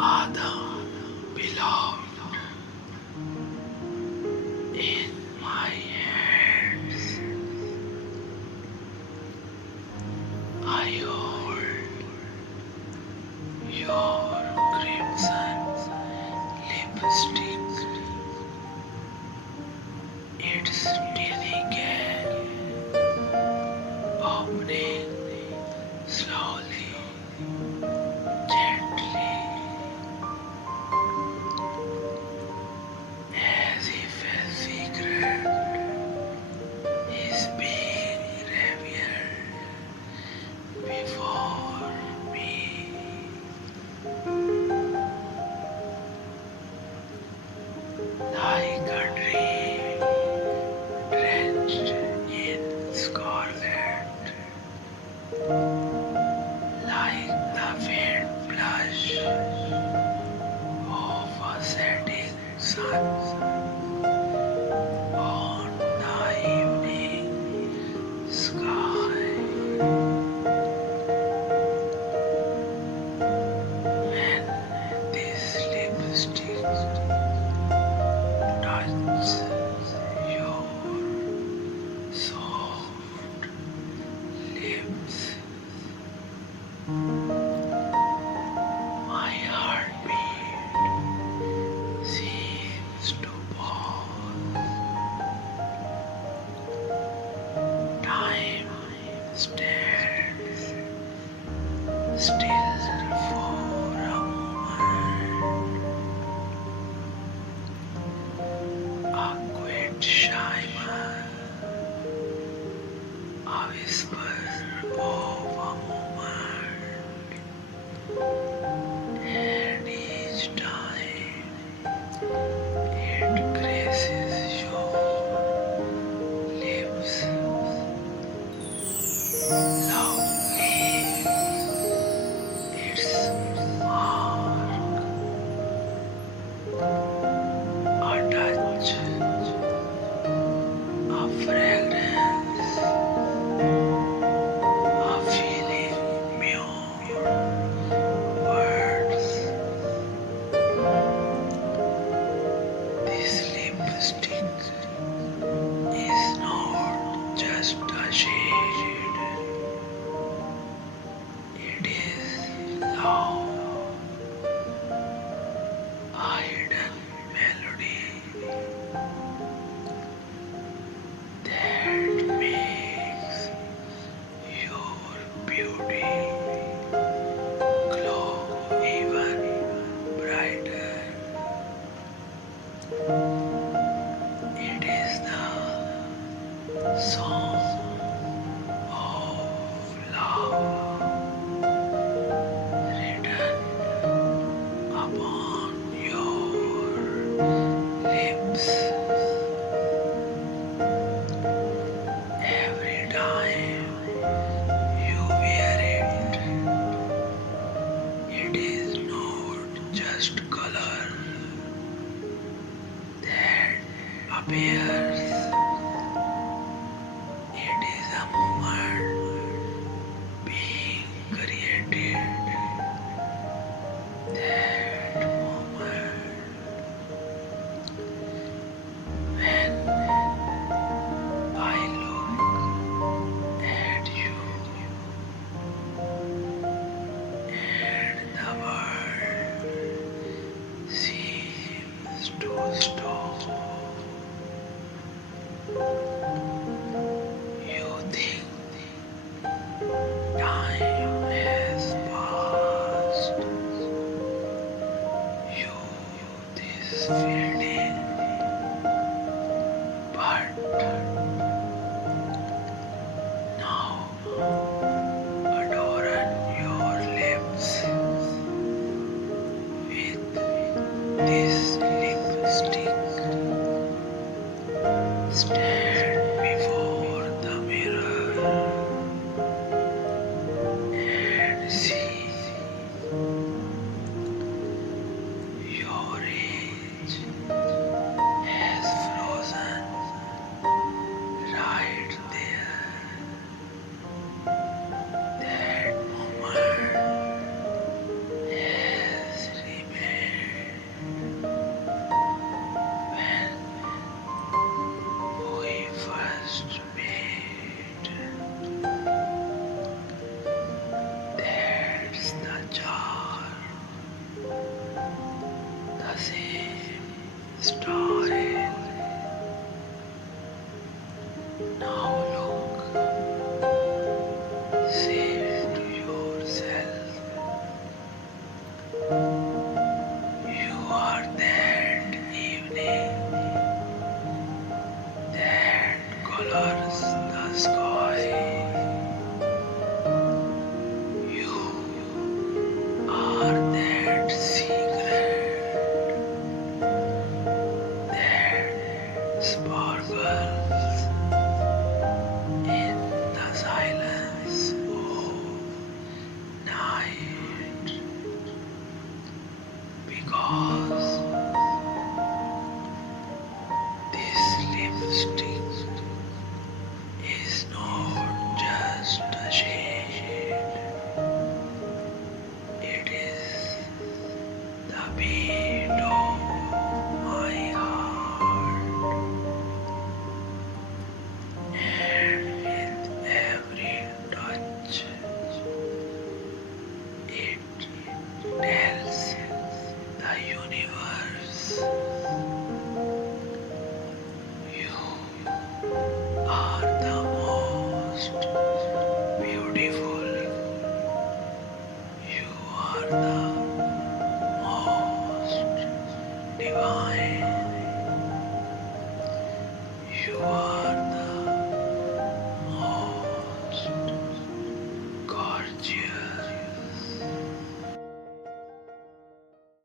Adam beloved in my hands. I hold your crimson lipstick. It's delicate, opening slowly, gently, as if a secret is being revealed before me. Like a dream drenched in scarlet, like the faint blush of a setting sun on the evening sky. When this lipstick touches your soft lips, my heartbeat seems to pause. Time stands still for a moment. A quiet shimmer, a whisper of a moment, and each time it graces your lips. Lovely, its mark, a touch, a fragrance, a feeling beyond words. This lipstick is not just a shade, it is love, a hidden melody that makes your beauty glow even brighter. It is the song of love written upon your lips. Every time you wear it, it is not just color that appears, it is a moment being created. That moment when I look at you and the world seems to stop. You think time has passed. You this feeling, but now adorn your lips with this lipstick. style. Now look, say to yourself, you are that evening that colors the sky. You are that secret that sparkles in the silence of night, because this lipstick is not just a shade, it is the beat of my heart, and with every touch, it tells the universe you are the most beautiful, you are the most divine.